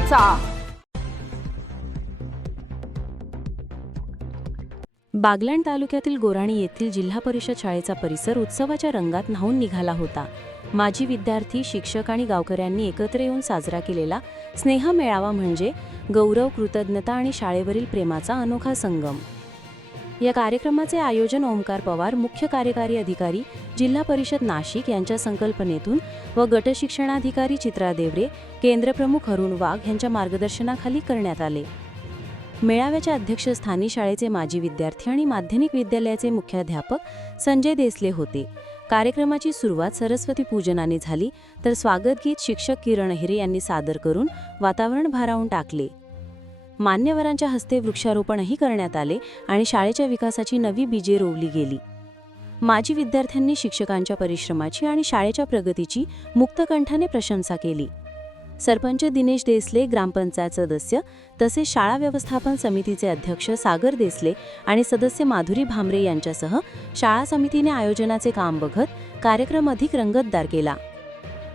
घ्यायचा बागलाण तालुक्यातील गोराणी येथील जिल्हा परिषद शाळेचा परिसर उत्सवाच्या रंगात न्हावून निघाला होता. माजी विद्यार्थी शिक्षक आणि गावकऱ्यांनी एकत्र येऊन साजरा केलेला स्नेह मेळावा म्हणजे गौरव कृतज्ञता आणि शाळेवरील प्रेमाचा अनोखा संगम. या कार्यक्रमाचे आयोजन ओमकार पवार मुख्य कार्यकारी अधिकारी जिल्हा परिषद नाशिक यांच्या संकल्पनेतून व गटशिक्षणाधिकारी चित्रा देवरे केंद्रप्रमुख अरुण वाघ यांच्या मार्गदर्शनाखाली करण्यात आले. मेळाव्याच्या अध्यक्षस्थानी शाळेचे माजी विद्यार्थी आणि माध्यमिक विद्यालयाचे मुख्याध्यापक संजय देसले होते. कार्यक्रमाची सुरुवात सरस्वती पूजनाने झाली तर स्वागतगीत शिक्षक किरण हिरे यांनी सादर करून वातावरण भारावून टाकले. मान्यवरांच्या हस्ते वृक्षारोपणही करण्यात आले आणि शाळेच्या विकासाची नवी बीजे रोवली गेली. माजी विद्यार्थ्यांनी शिक्षकांच्या परिश्रमाची आणि शाळेच्या प्रगतीची मुक्तकंठाने प्रशंसा केली. सरपंच दिनेश देसले ग्रामपंचायत सदस्य तसेच शाळा व्यवस्थापन समितीचे अध्यक्ष सागर देसले आणि सदस्य माधुरी भामरे यांच्यासह शाळा समितीने आयोजनाचे काम बघत कार्यक्रम अधिक रंगतदार केला.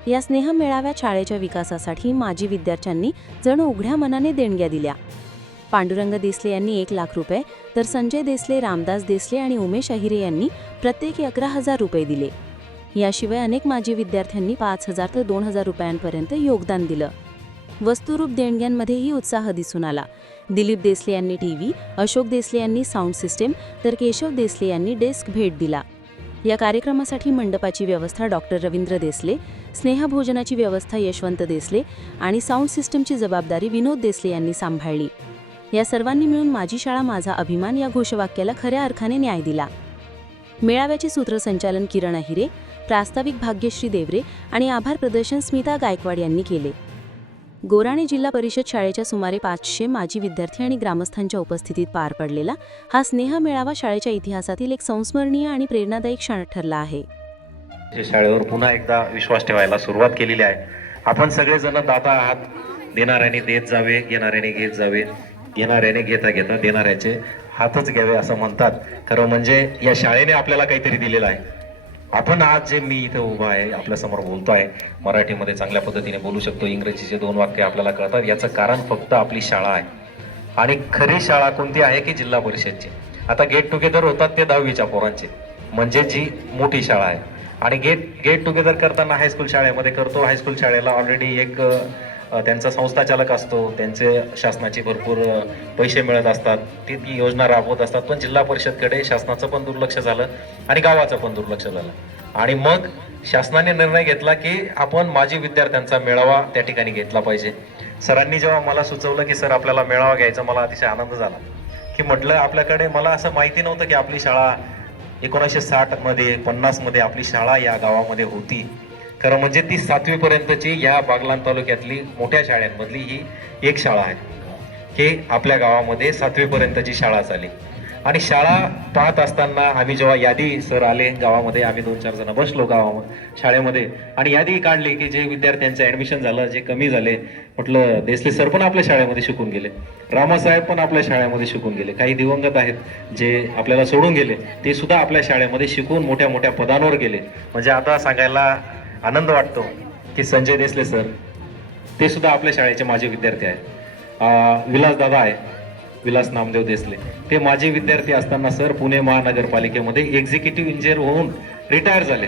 या स्नेह मेळाव्या शाळेच्या विकासासाठी माजी विद्यार्थ्यांनी जणू उघड्या मनाने देणग्या दिल्या. पांडुरंग देसले यांनी एक लाख रुपये तर संजय देसले रामदास देसले आणि उमेश अहिरे यांनी प्रत्येकी अकरा हजार रुपये दिले. याशिवाय अनेक माजी विद्यार्थ्यांनी पाच हजार ते दोन हजार रुपयांपर्यंत योगदान दिलं. वस्तुरूप देणग्यांमध्येही उत्साह दिसून आला. दिलीप देसले यांनी टी व्ही अशोक देसले यांनी साऊंड सिस्टीम तर केशव देसले यांनी डेस्क भेट दिला. या कार्यक्रमासाठी मंडपाची व्यवस्था डॉक्टर रवींद्र देसले स्नेहभोजनाची व्यवस्था यशवंत देसले आणि साऊंड सिस्टमची जबाबदारी विनोद देसले यांनी सांभाळली. या सर्वांनी मिळून माझी शाळा माझा अभिमान या घोषवाक्याला खऱ्या अर्थाने न्याय दिला. मेळाव्याचे सूत्रसंचालन किरण अहिरे प्रास्ताविक भाग्यश्री देवरे आणि आभार प्रदर्शन स्मिता गायकवाड यांनी केले. गोराणे जिल्हा परिषद शाळेच्या सुमारे पाचशे माजी विद्यार्थी आणि ग्रामस्थांच्या उपस्थितीत पार पडलेला हा स्नेह मेळावा शाळेच्या इतिहासातील एक संस्मरणीय आणि प्रेरणादायी क्षण ठरला आहे. शाळेवर पुन्हा एकदा विश्वास ठेवायला सुरुवात केलेली आहे. आपण सगळेजण दादा आहात. देणाऱ्याने देत जावे घेणाऱ्याने घेत जावे. घेणाऱ्याने घेता घेता देणाऱ्याचे हातच घ्यावे असं म्हणतात. खरं म्हणजे या शाळेने आपल्याला काहीतरी दिलेलं आहे. आपण आज जे मी इथं उभा आहे आपल्यासमोर बोलतो आहे मराठीमध्ये चांगल्या पद्धतीने बोलू शकतो. इंग्रजीचे दोन वाक्य आपल्याला कळतात. याचं कारण फक्त आपली शाळा आहे. आणि खरी शाळा कोणती आहे की जिल्हा परिषदची? आता गेट टुगेदर होतात ते दहावीच्या पोरांचे. म्हणजे जी मोठी शाळा आहे. आणि गेट गेट टुगेदर करताना हायस्कूल शाळेमध्ये करतो. हायस्कूल शाळेला ऑलरेडी एक त्यांचा संस्थाचालक असतो त्यांचे शासनाचे भरपूर पैसे मिळत असतात. ते ती योजना राबवत असतात. पण जिल्हा परिषदकडे शासनाचं पण दुर्लक्ष झालं आणि गावाचं पण दुर्लक्ष झालं. आणि मग शासनाने निर्णय घेतला की आपण माजी विद्यार्थ्यांचा मेळावा त्या ठिकाणी घेतला पाहिजे. सरांनी जेव्हा मला सुचवलं की सर आपल्याला मेळावा घ्यायचा मला अतिशय आनंद झाला. की म्हटलं आपल्याकडे मला असं माहिती नव्हतं की आपली शाळा एकोणीसशे साठमध्ये पन्नासमध्ये आपली शाळा या गावामध्ये होती. खरं म्हणजे ती सातवी पर्यंतची या बागलान तालुक्यातली मोठ्या शाळांमधली ही एक शाळा आहे. की आपल्या गावामध्ये सातवी पर्यंतची शाळा चाली आणि शाळा पाहत असताना आम्ही जेव्हा यादी सर आले गावामध्ये आम्ही दोन चार जण बसलो गावामध्ये शाळेमध्ये. आणि यादी काढली की जे विद्यार्थ्यांचं ऍडमिशन झालं जे कमी झाले म्हटलं देसले सर पण आपल्या शाळेमध्ये शिकून गेले. रामासाहेब पण आपल्या शाळेमध्ये शिकून गेले. काही दिवंगत आहेत जे आपल्याला सोडून गेले ते सुद्धा आपल्या शाळेमध्ये शिकून मोठ्या मोठ्या पदांवर गेले. म्हणजे आता सांगायला आनंद वाटतो की संजय देसले सर ते सुद्धा आपल्या शाळेचे माझे विद्यार्थी आहेत. विलास दादा आहे विलास नामदेव देसले. ते माझे विद्यार्थी असताना सर पुणे महानगरपालिकेमध्ये एक्झिक्युटिव्ह इंजिनियर होऊन रिटायर झाले.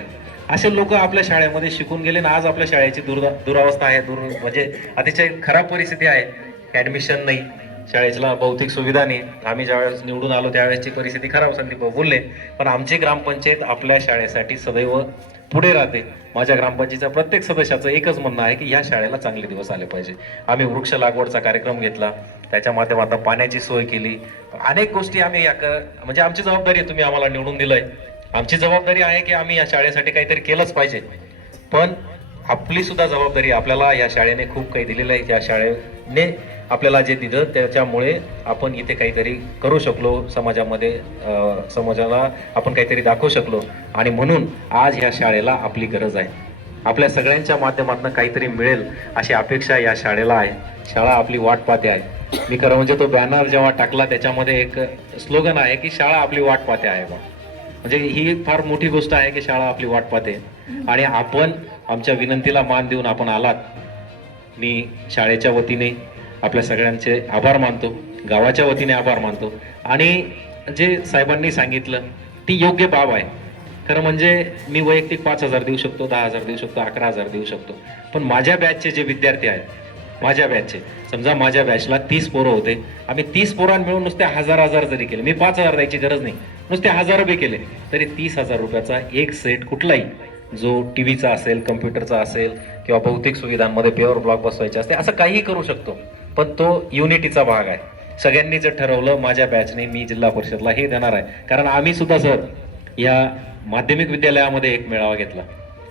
असे लोक आपल्या शाळेमध्ये शिकून गेले आणि आज आपल्या शाळेची दुर दुरावस्था आहे दूर म्हणजे अतिशय खराब परिस्थिती आहे. ॲडमिशन नाही. शाळेला भौतिक सुविधा नाही आम्ही ज्यावेळेस निवडून आलो त्यावेळेसची परिस्थिती खराब संदीप बोलले. पण आमची ग्रामपंचायत आपल्या शाळेसाठी सदैव पुढे राहते. माझ्या ग्रामपंचायतीच्या प्रत्येक सदस्याचं एकच म्हणणं आहे की या शाळेला चांगले दिवस आले पाहिजे. आम्ही वृक्ष लागवडचा कार्यक्रम घेतला. त्याच्या माध्यमातून पाण्याची सोय केली. अनेक गोष्टी आम्ही या म्हणजे आमची जबाबदारी आहे तुम्ही आम्हाला निवडून दिलंय. आमची जबाबदारी आहे की आम्ही या शाळेसाठी काहीतरी केलंच पाहिजे. पण आपली सुद्धा जबाबदारी आपल्याला या शाळेने खूप काही दिलेलं आहे. या शाळेने आपल्याला जे दिलं त्याच्यामुळे आपण इथे काहीतरी करू शकलो समाजामध्ये समाजाला आपण काहीतरी दाखवू शकलो. आणि म्हणून आज ह्या शाळेला आपली गरज आहे. आपल्या सगळ्यांच्या माध्यमातून काहीतरी मिळेल अशी अपेक्षा या शाळेला आहे. शाळा आपली वाट पाहते आहे. मी खरं म्हणजे तो बॅनर जेव्हा टाकला त्याच्यामध्ये एक स्लोगन आहे की शाळा आपली वाट पाहते आहे बा. म्हणजे ही एक फार मोठी गोष्ट आहे की शाळा आपली वाट पाहते. आणि आपण आमच्या विनंतीला मान देऊन आपण आलात. मी शाळेच्या वतीने आपल्या सगळ्यांचे आभार मानतो गावाच्या वतीने आभार मानतो. आणि जे साहेबांनी सांगितलं ती योग्य बाब आहे. खरं म्हणजे मी वैयक्तिक पाच हजार देऊ शकतो दहा हजार देऊ शकतो अकरा हजार देऊ शकतो. पण माझ्या बॅचचे जे विद्यार्थी आहेत माझ्या बॅचचे समजा माझ्या बॅचला तीस पोरं होते आम्ही तीस पोरां मिळून नुसते हजार हजार जरी केले मी पाच हजार द्यायची गरज नाही नुसते हजार रुपये केले तरी तीस हजार रुपयाचा एक सेट कुठलाही जो टी व्हीचा असेल कम्प्युटरचा असेल किंवा भौतिक सुविधांमध्ये प्युअर ब्लॉक बसवायचे असते असं काहीही करू शकतो. पण तो युनिटीचा भाग आहे. सगळ्यांनी जर ठरवलं माझ्या बॅचने मी जिल्हा परिषदला हे देणार आहे. कारण आम्ही सुद्धा सर या माध्यमिक विद्यालयामध्ये एक मेळावा घेतला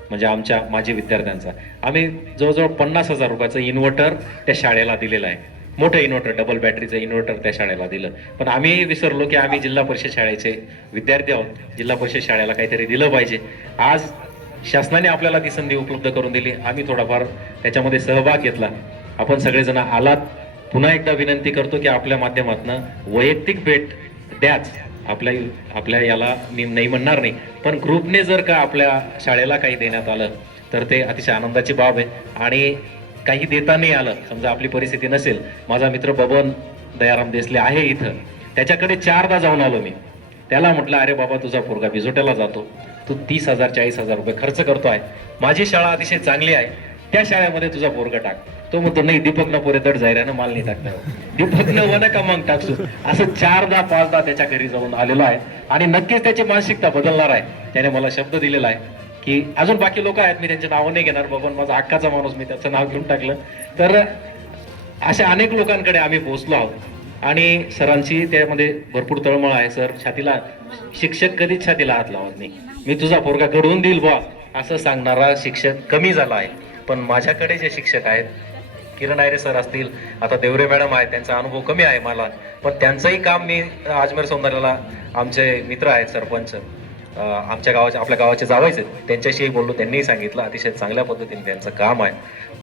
म्हणजे आमच्या माजी विद्यार्थ्यांचा आम्ही जवळजवळ पन्नास हजार रुपयाचं इन्व्हर्टर त्या शाळेला दिलेलं आहे. मोठं इन्व्हर्टर डबल बॅटरीचं इन्व्हर्टर त्या शाळेला दिलं. पण आम्ही विसरलो की आम्ही जिल्हा परिषद शाळेचे विद्यार्थी आहोत. जिल्हा परिषद शाळेला काहीतरी दिलं पाहिजे. आज शासनाने आपल्याला ती संधी उपलब्ध करून दिली. आम्ही थोडाफार त्याच्यामध्ये सहभाग घेतला. आपण सगळेजण आलात. पुन्हा एकदा विनंती करतो की आपल्या माध्यमातून वैयक्तिक भेट द्याच. आपल्या आपल्या याला मी नाही म्हणणार नाही. पण ग्रुपने जर का आपल्या शाळेला काही देण्यात आलं तर ते अतिशय आनंदाची बाब आहे. आणि काही देता नाही आलं समजा आपली परिस्थिती नसेल. माझा मित्र बबन दयाराम देसले आहे इथं. त्याच्याकडे चारदा जाऊन आलो मी. त्याला म्हटलं अरे बाबा तुझा पोरगा बिझोट्याला जातो. तू तीस हजार चाळीस हजार रुपये खर्च करतो आहे माझी शाळा अतिशय चांगली आहे. त्या शाळेमध्ये तुझा पोरगा टाक. तो म्हणतो नाही दीपक न पोरे दड जायऱ्यानं माल नाही टाकणार दीपक न वन का मग टाकसू असं चारदा पाचदा त्याच्या घरी जाऊन आलेलो आहे. आणि नक्कीच त्याची मानसिकता बदलणार आहे. त्याने मला शब्द दिलेला आहे की अजून बाकी लोक आहेत मी त्यांचे नावं नाही घेणार. बाबा माझा हक्काचा माणूस मी त्याचं नाव घेऊन टाकलं. तर अशा अनेक लोकांकडे आम्ही पोहोचलो आहोत. आणि सरांची त्यामध्ये भरपूर तळमळ आहे. सर छातीला शिक्षक कधीच छातीला हात लावत नाही. मी तुझा पोरगा घडवून देईल बा असं सांगणारा शिक्षक कमी झाला आहे. पण माझ्याकडे जे शिक्षक आहेत किरण आयरे सर असतील आता देवरे मॅडम आहेत त्यांचा अनुभव कमी आहे मला. पण त्यांचंही काम मी अजमेर सौंदर्याला आमचे मित्र आहेत सरपंच आमच्या गावाचे आपल्या गावाचे जावायचे त्यांच्याशीही बोललो त्यांनीही सांगितलं. अतिशय चांगल्या पद्धतीने त्यांचं काम आहे.